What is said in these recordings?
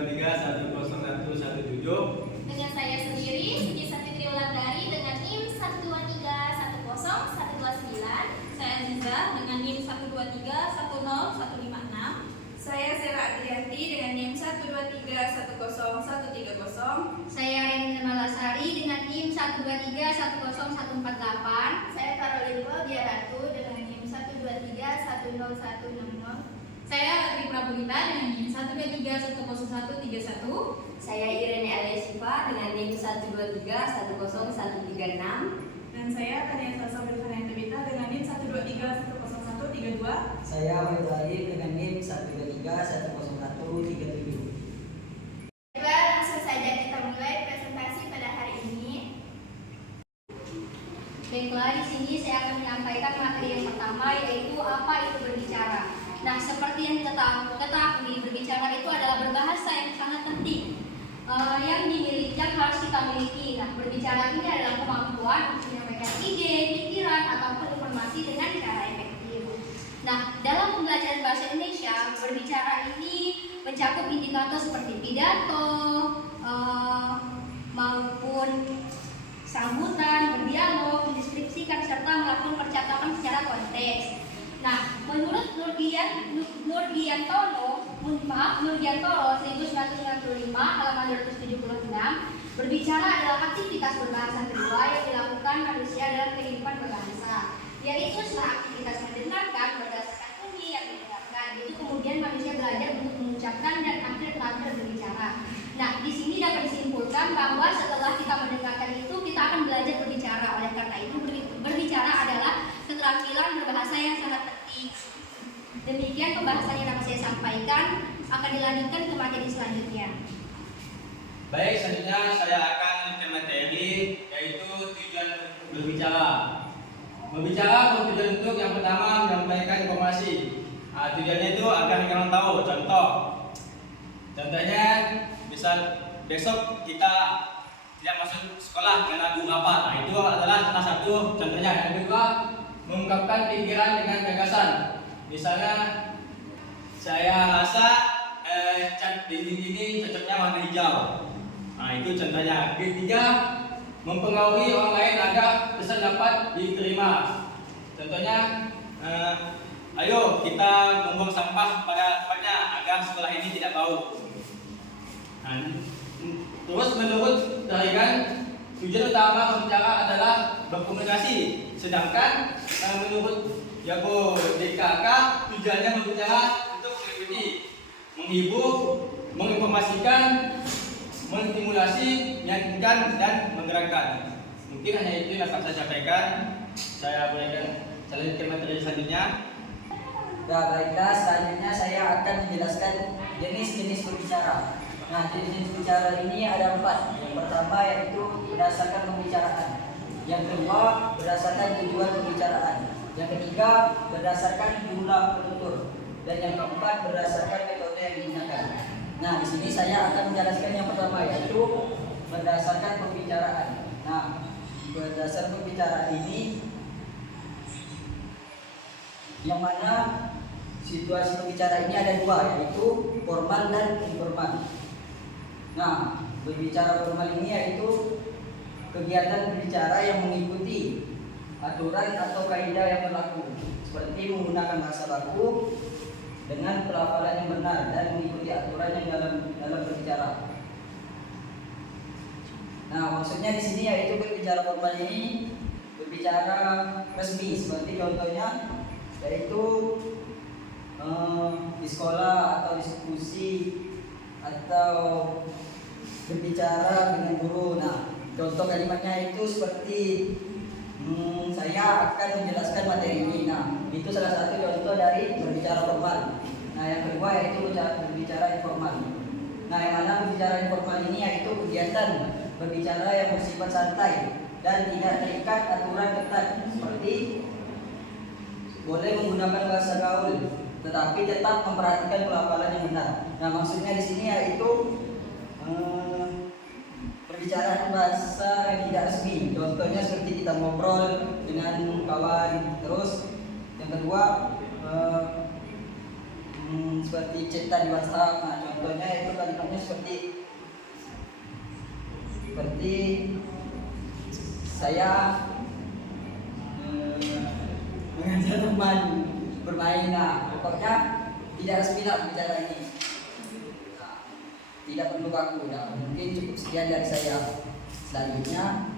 1231017. Dengan saya sendiri, Suci Satitri Wulandari dengan NIM 123101129. Saya Aziza dengan NIM 123101156. Saya Sela Adrianti dengan NIM 123101130. Saya Reni Malasari dengan NIM 123101448. Saya Karolin Biaratu dengan NIM 123101160. Saya Latri Prabunita dengan NIM 123100131. Saya Irene Alesiva dengan NIM 123101136. Dan saya Tania Salsa Berfana Tebita dengan NIM 123100132. Saya Wahyu Arif dengan NIM 123100137. Langsung saja kita mulai presentasi pada hari ini. Baiklah, di sini saya akan menyampaikan materi yang pertama, yaitu apa itu berbicara. Nah, seperti yang kita ketahui, berbicara itu adalah berbahasa yang sangat penting, yang harus kita miliki. Nah, berbicara ini adalah kemampuan untuk menyampaikan ide, pikiran, ataupun informasi dengan cara efektif. Nah, dalam pembelajaran bahasa Indonesia, berbicara ini mencakup indikator seperti pidato, maupun sambutan, berdialog, mendeskripsikan, serta melakukan percakapan secara konteks. Nah, menurut Nurgiantoro 1995 halaman 276, berbicara adalah aktivitas berbahasa kedua yang dilakukan manusia dalam kehidupan berbahasa, yaitu setelah aktivitas mendengarkan berdasarkan bunyi yang didengarkan, itu kemudian manusia belajar untuk mengucapkan dan akhir berbicara. Nah, di sini dapat disimpulkan bahwa setelah kita mendengarkan itu, kita akan belajar berbicara. Oleh karena itu, berbicara adalah keterampilan berbahasa yang sangat penting. Demikian pembahasan yang dapat saya sampaikan, akan dilanjutkan ke materi selanjutnya. Baik, selanjutnya saya akan ke materi, yaitu tujuan berbicara. Berbicara bertujuan untuk yang pertama menyampaikan informasi. Tujuannya itu agar orang tahu. Contohnya, misal besok kita tidak masuk sekolah karena guru apa. Nah, itu adalah salah satu contohnya. Yang kedua, mengungkapkan pikiran dengan gagasan. Misalnya, saya rasa cat dinding ini cocoknya warna hijau. Nah, itu contohnya. Ketiga, mempengaruhi orang lain agar pesan dapat diterima. Contohnya, ayo kita membuang sampah pada tempatnya agar sekolah ini tidak bau. Nah, terus menurut tarikan, tujuan utama berbicara adalah berkomunikasi. Sedangkan menurut Jago DKK, tujuannya berbicara untuk mengikuti, menghibur, menginformasikan, menstimulasi, meyakinkan, dan menggerakkan. Mungkin hanya itu yang dapat saya sampaikan. Saya boleh lanjutkan materi selanjutnya. Nah, baiklah, selanjutnya saya akan menjelaskan jenis-jenis berbicara. Nah, jenis-jenis berbicara ini ada 4. Yang pertama yaitu berdasarkan pembicaraan. Yang kedua, berdasarkan tujuan pembicaraan. Yang ketiga, berdasarkan jumlah penutur. Dan yang keempat, berdasarkan metode yang digunakan. Nah, di sini saya akan menjelaskan yang pertama, yaitu berdasarkan pembicaraan. Nah, berdasarkan pembicaraan ini, yang mana situasi pembicara ini ada 2, yaitu formal dan informal. Nah, berbicara formal ini yaitu kegiatan berbicara yang mengikuti aturan atau kaidah yang berlaku, seperti menggunakan bahasa baku dengan pelafalan yang benar dan mengikuti aturan yang dalam berbicara. Nah, maksudnya di sini yaitu berbicara formal ini berbicara resmi, seperti contohnya yaitu di sekolah atau diskusi atau berbicara dengan guru. Nah, contoh kalimatnya itu seperti saya akan menjelaskan materi ini. Nah, itu salah satu contoh dari berbicara formal. Nah, yang kedua yaitu berbicara informal. Nah, yang mana berbicara informal ini yaitu kegiatan berbicara yang bersifat santai dan tidak terikat aturan ketat, seperti boleh menggunakan bahasa gaul, tetapi tetap memperhatikan pelafalan yang benar. Nah, maksudnya di sini yaitu perbicaraan bahasa yang tidak resmi. Contohnya seperti kita ngobrol dengan kawan. Terus yang kedua seperti cerita di WhatsApp. Nah, contohnya itu kalimatnya seperti seperti saya mengajak teman bermain. Nah, pokoknya tidak resmi lah bicara ini. Nah, tidak perlu kaku. Nah, mungkin cukup sekian dari saya. Selanjutnya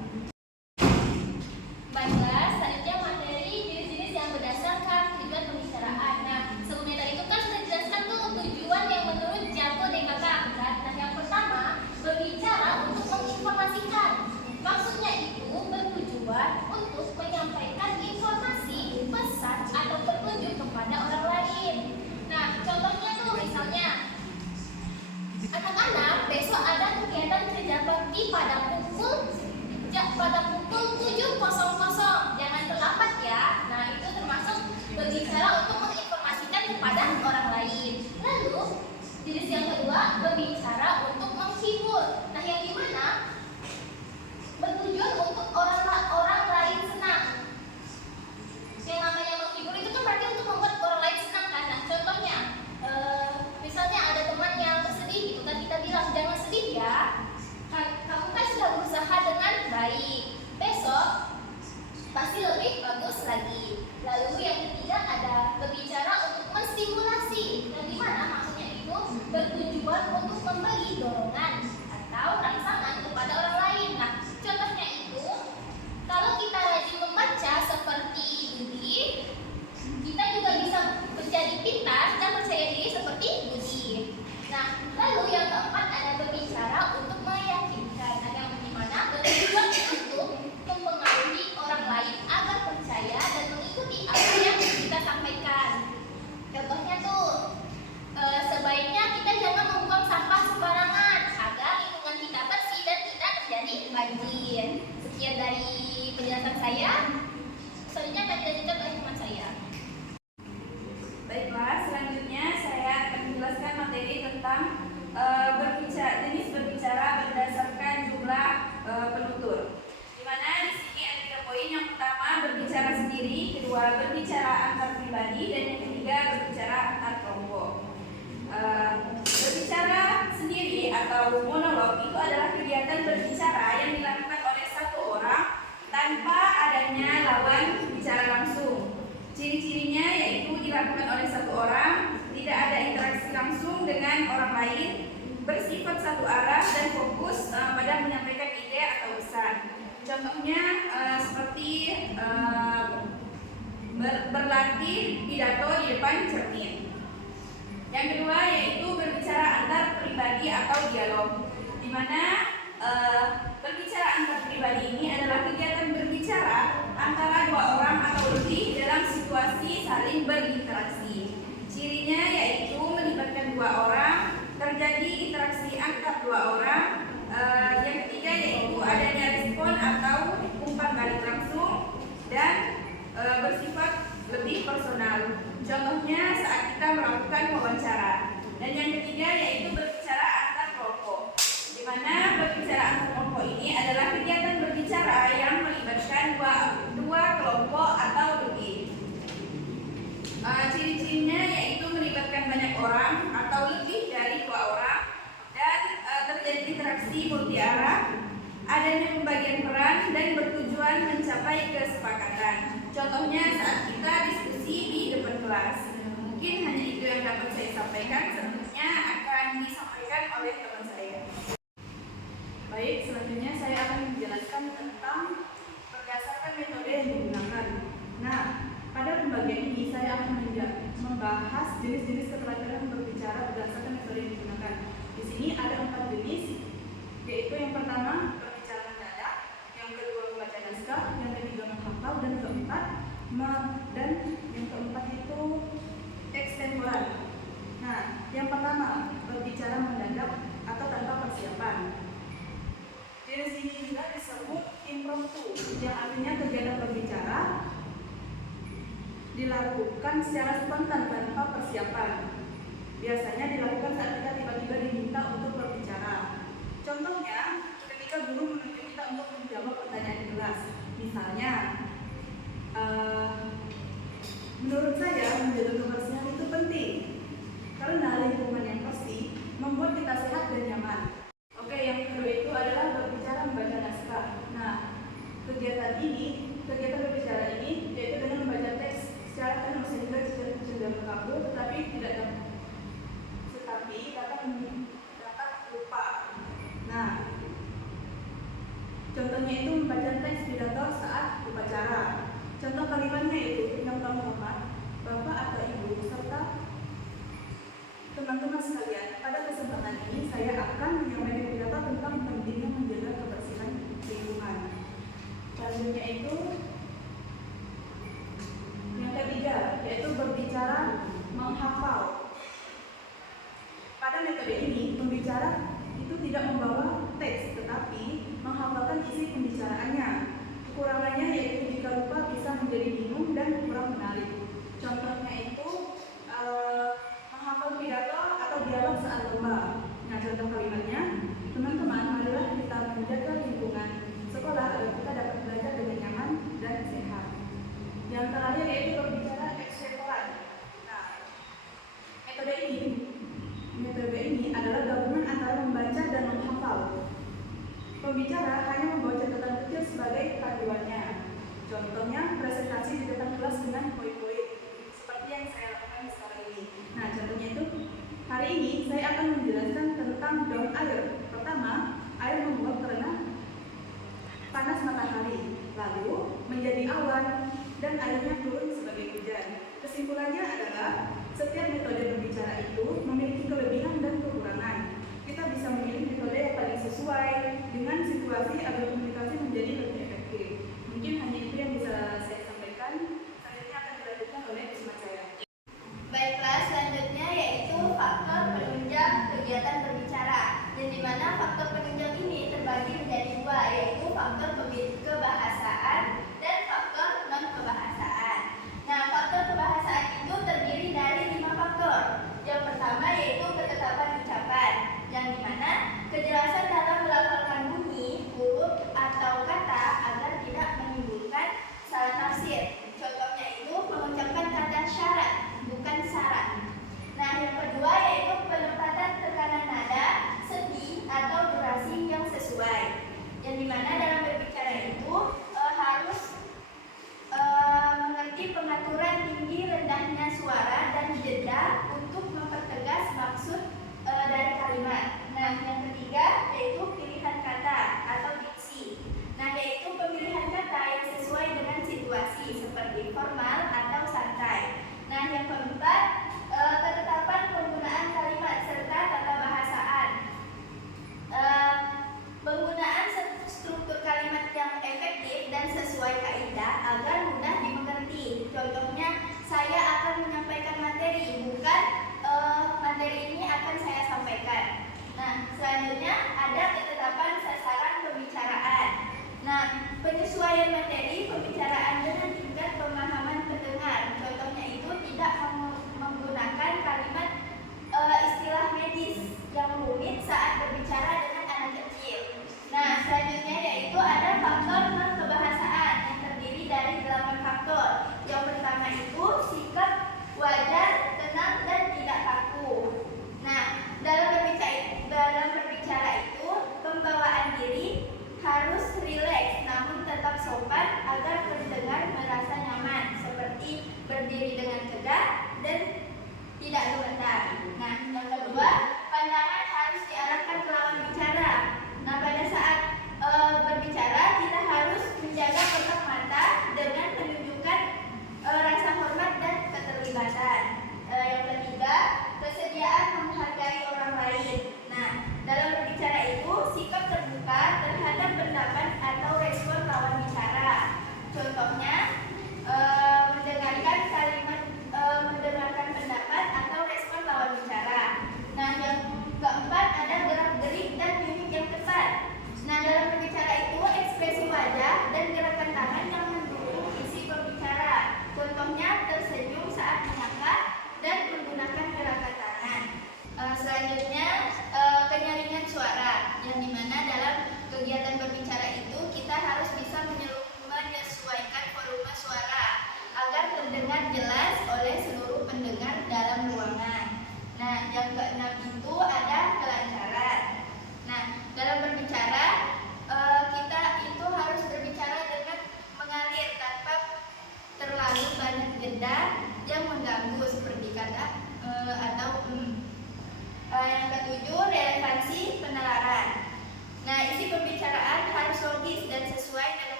Baiklah, selanjutnya materi jenis-jenis yang berdasarkan tujuan pembicaraan. Nah, sebelumnya tadi itu kan sudah dijelaskan tuh tujuan yang menurut Jaco DKK kan. Nah, yang pertama berbicara untuk menginformasikan. Maksudnya itu bertujuan untuk menyampaikan informasi, pesan atau petunjuk kepada orang lain. Nah, contohnya tuh misalnya anak-anak besok ada kegiatan kerja bakti pada pukul 7.00. Jangan terlambat ya. Nah, itu termasuk berbicara untuk menginformasikan kepada orang lain. Lalu, jenis yang kedua berbicara untuk menghibur. Nah, yang dimana bertujuan untuk orang lain senang. Yang namanya menghibur itu kan berarti untuk membuat orang lain senang kan. Nah, contohnya misalnya ada teman yang bersedih gitu kan, kita bilang jangan sedih ya. Kamu kan sudah berusaha dengan baik. Besok pasti lebih bagus lagi. Lalu yang ketiga ada berbicara untuk menstimulasi. Yang dimana maksudnya itu bertujuan untuk memberi dorongan atau rangsangan kepada orang lain. Nah, contohnya itu kalau kita rajin membaca seperti Budi, kita juga bisa menjadi pintar dan percaya diri seperti Budi. Nah, lalu yang keempat ada berbicara untuk meyakinkan. Nah, yang dimana bertujuan untuk mempengaruhi orang lain agar percaya dan mengikuti apa yang kita sampaikan. Contohnya tuh, sebaiknya kita jangan membuang sampah sembarangan agar lingkungan kita bersih dan tidak terjadi banjir. Sekian dari penjelasan saya. Selanjutnya akan dilanjutkan oleh teman saya. Baiklah, selanjutnya saya akan menjelaskan materi tentang jenis berbicara berdasarkan jumlah penutur. Di mana di sini ada 3 poin. Yang pertama berbicara sendiri, kedua berbicara antar pribadi, dan yang ketiga berbicara antar kelompok. Berbicara sendiri atau monolog itu adalah kegiatan berbicara yang dilakukan oleh satu orang tanpa adanya lawan bicara langsung. Ciri-cirinya yaitu dilakukan oleh satu orang, tidak ada interaksi langsung dengan orang lain, bersifat satu arah dan fokus pada menyampaikan ide atau pesan. Contohnya seperti berlatih pidato di depan cermin. Yang kedua yaitu berbicara antar pribadi atau dialog, di mana berbicara antar pribadi ini adalah kegiatan berbicara antara 2 orang atau lebih dalam situasi saling berinteraksi. Cirinya yaitu melibatkan 2 orang, terjadi interaksi antar 2 orang. Yang ketiga yaitu adanya respon atau umpan balik langsung dan bersifat lebih personal. Contohnya saat kita melakukan wawancara. Dan yang ketiga yaitu berbicara antar kelompok, di mana berbicara antar kelompok ini adalah kegiatan berbicara yang melibatkan dua kelompok atau lebih. Ciri-cirinya yaitu melibatkan banyak orang atau lebih dari 2 orang dan terjadi interaksi multi arah, adanya pembagian peran dan bertujuan mencapai kesepakatan. Contohnya saat kita diskusi di depan kelas. Mungkin hanya itu yang dapat saya sampaikan. Selanjutnya akan disampaikan oleh teman saya. Baik, selanjutnya saya akan menjelaskan tentang berdasarkan metode yang digunakan. Nah, pada pembagian ini saya akan membahas jenis-jenis keterampilan berbicara berdasarkan metode yang digunakan. Di sini ada 4 jenis, yaitu yang pertama berbicara mendadak, yang kedua membaca naskah, yang ketiga menghafal, dan yang keempat itu ekstemporan. Nah, yang pertama berbicara mendadak atau tanpa persiapan. Jenis ini juga disebut impromptu, yang artinya kegiatan berbicara dilakukan secara spontan tanpa persiapan. Biasanya dilakukan saat kita tiba-tiba diminta untuk berbicara. Contohnya, ketika guru menunjuk kita untuk menjawab pertanyaan di kelas. Misalnya, menurut saya menjaga kebersihan itu penting karena lingkungan yang bersih membuat kita sehat dan nyaman. Oke, yang kedua itu adalah berbicara membaca Contohnya itu membaca teks pidato saat upacara. Contoh kalimatnya itu yang pertama, Bapak atau Ibu serta teman-teman sekalian, pada kesempatan ini saya akan menyampaikan pidato tentang pentingnya menjaga kebersihan lingkungan. Selanjutnya itu yang ketiga, yaitu berbicara menghafal. Pada metode ini, pembicara itu tidak membawa teks, tetapi menghafalkan isi pembicaraannya. Kekurangannya yaitu jika lupa bisa menjadi bingung dan kurang menarik. Contohnya itu menghafal pidato atau dialog saat lomba. Nah, contoh kalimatnya, teman-teman, marilah kita menjaga lingkungan sekolah agar kita dapat belajar dengan nyaman dan sehat. Yang terakhir yaitu berbicara ekstrepolan. Nah, metode ini adalah gabungan antara membaca dan menghafal. Pembicara hanya membawa catatan kecil sebagai panduannya. Contohnya presentasi di depan kelas dengan poin-poin, seperti yang saya lakukan sekarang ini. Nah, contohnya itu hari ini saya akan menjelaskan tentang daun air. Pertama, air membuat karena panas matahari, lalu menjadi awan dan airnya turun sebagai hujan. Kesimpulannya adalah setiap metode berbicara itu memiliki kelebihan dan kekurangan. Kita bisa memilih metode yang paling sesuai dengan situasi agar komunikasi menjadi lebih efektif. Mungkin hanya itu yang bisa saya sampaikan. Selanjutnya akan dilanjutkan oleh teman saya. Baiklah, selanjutnya yaitu faktor penunjang kegiatan berbicara, yang dimana faktor penunjang ini terbagi menjadi dua, yaitu faktor kebahasaan dan faktor non-kebahasaan. Nah, faktor kebahasaan itu terdiri dari 5 faktor. Yang pertama yaitu ketetapan ucapan, yang dimana kejelasan dalam melafalkan bunyi, huruf, atau kata agar tidak menimbulkan salah tafsir. Contohnya itu mengucapkan kata syarat, bukan syarat. Nah, yang kedua yaitu penempatan tekanan nada, segi, atau durasi yang sesuai. Yang dimana dalam berbicara itu harus mengerti pengaturan tinggi rendahnya suara dan jeda untuk mempertegas maksud dari kalimat. Nah, yang ketiga yaitu pilihan kata atau diksi. Nah, yaitu pemilihan kata yang sesuai dengan situasi seperti formal atau santai. Nah, yang keempat ketetapan penggunaan kalimat serta tata bahasaan. Penggunaan struktur kalimat yang efektif dan sesuai kaidah agar mudah dimengerti. Contohnya, saya akan menyampaikan materi, bukan materi ini akan saya sampaikan. Nah, selanjutnya ada ketetapan sasaran pembicaraan. Nah, penyesuaian materi pembicaraan dengan tingkat pemahaman pendengar. Contohnya itu tidak menggunakan kalimat istilah medis yang rumit saat berbicara dengan anak kecil. Nah, selanjutnya yaitu ada faktor non-kebahasaan yang terdiri dari 8 faktor. Yang pertama itu sikap wajar, tenang, dan tidak kaku. Nah, dalam berbicara itu pembawaan diri harus rileks namun tetap sopan agar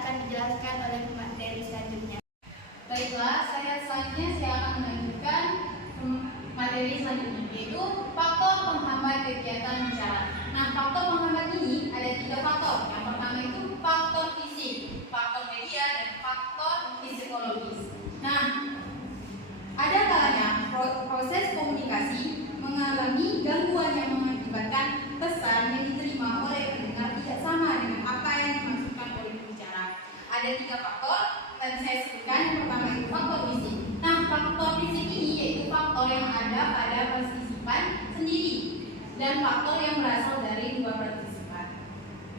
akan dijelaskan oleh pemateri selanjutnya. Baiklah, selanjutnya saya akan melanjutkan materi selanjutnya, yaitu faktor penghambat kegiatan bicara. Nah, faktor penghambat ini ada 3 faktor. Yang pertama itu faktor fisik, faktor media, dan faktor psikologis. Nah, ada kalanya proses komunikasi mengalami gangguan yang mengakibatkan pesan yang diterima oleh pendengar tidak sama dengan apa yang dimaksudkan oleh pembicara. Ada 3 faktor dan saya sebutkan. Yang pertama itu faktor fisik. Nah, faktor fisik ini yaitu faktor yang ada pada partisipan sendiri dan faktor yang berasal dari 2 partisipan.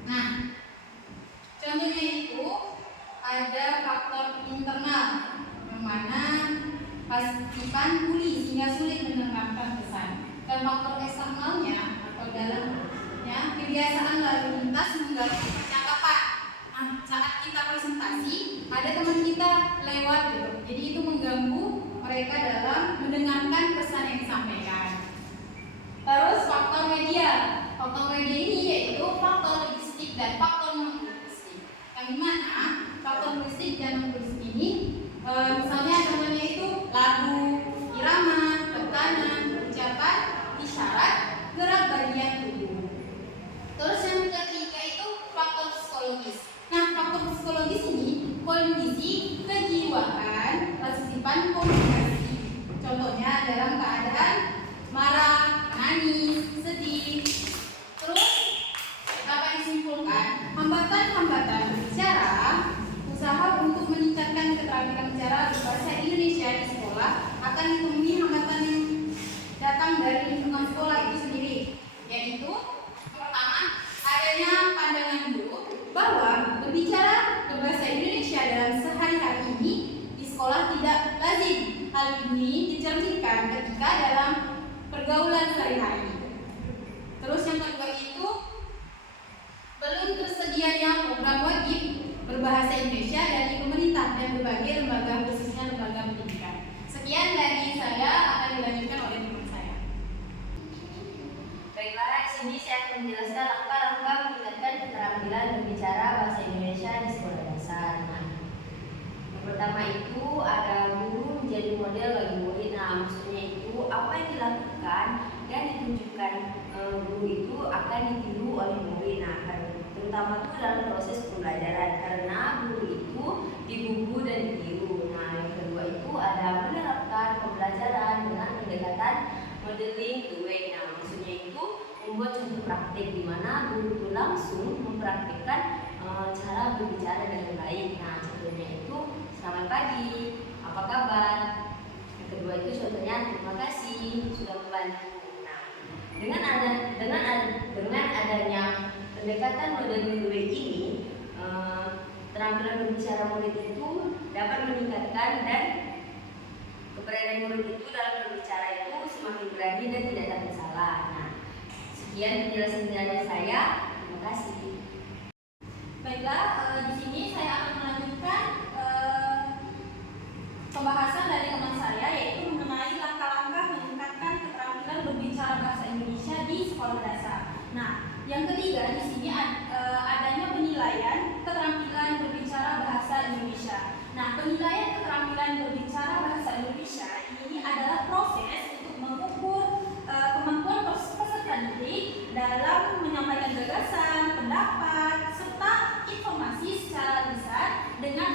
Nah, contohnya itu ada faktor internal, yang mana partisipan tuli sehingga sulit mendengarkan pesan. Dan faktor eksternalnya atau dalamnya kebiasaan lalu lintas mengganggu percakapan. Nah, saat kita presentasi, ada teman kita lewat gitu, jadi itu mengganggu mereka dalam mendengarkan pesan yang disampaikan. Terus faktor media. Faktor media ini yaitu faktor logistik dan faktor non logistik. Yang dimana faktor logistik dan non logistik ini misalnya contohnya itu lagu, irama, tekanan, ucapan, isyarat, gerak bagian tubuh. Terus yang ketiga itu faktor psikologis. Nah, faktor psikologis ini kondisi kejiwaan partisipan komunikasi. Contohnya dalam keadaan marah, nangis, sedih. Terus dapat disimpulkan hambatan-hambatan berbicara, usaha untuk meningkatkan keterampilan bicara berbahasa Indonesia di sekolah akan ditemui hambatan yang datang dari lingkungan sekolah itu sendiri, yaitu pertama adanya pandangan buruk bahwa berbicara berbahasa Indonesia dalam sehari-hari ini di sekolah tidak lazim. Hal ini dicerminkan ketika dalam pergaulan sehari-hari. Terus yang kedua itu belum tersedianya program wajib berbahasa Indonesia dari pemerintah dan berbagai lembaga, khususnya lembaga pendidikan. Sekian dari saya, akan dilanjutkan oleh teman saya. Baiklah, di sini saya akan menjelaskan langkah-langkah meningkatkan keterampilan berbicara bahasa Indonesia di sekolah dasar. Nah, yang pertama itu ada guru menjadi model bagi murid. Nah, maksudnya itu apa yang dilakukan dan ditunjukkan guru itu akan ditiru oleh murid. Nah, terutama itu dalam proses pembelajaran karena guru itu digugu dan ditiru. Nah, yang kedua itu ada menerapkan pembelajaran dengan pendekatan modeling the way. Nah, maksudnya itu membuat contoh praktik di mana guru itu langsung mempraktikkan cara berbicara dengan baik. Nah, contohnya itu selamat pagi, apa kabar. Yang kedua itu contohnya terima kasih sudah membantu. Nah, dengan adanya pendekatan modeling the way ini, keterampilan berbicara murid itu dapat meningkatkan dan keberanian murid itu dalam berbicara itu semakin berani dan tidak takut salah. Nah, sekian penjelasan dari saya. Terima kasih. Baiklah, di sini saya akan melanjutkan pembahasan dari teman saya, yaitu mengenai langkah-langkah meningkatkan keterampilan berbicara bahasa Indonesia di sekolah dasar. Nah, yang ketiga di sini adanya penilaian keterampilan berbicara bahasa Indonesia. Nah, penilaian keterampilan berbicara bahasa Indonesia ini adalah proses untuk mengukur kemampuan peserta didik dalam menyampaikan gagasan, pendapat, serta informasi secara besar dengan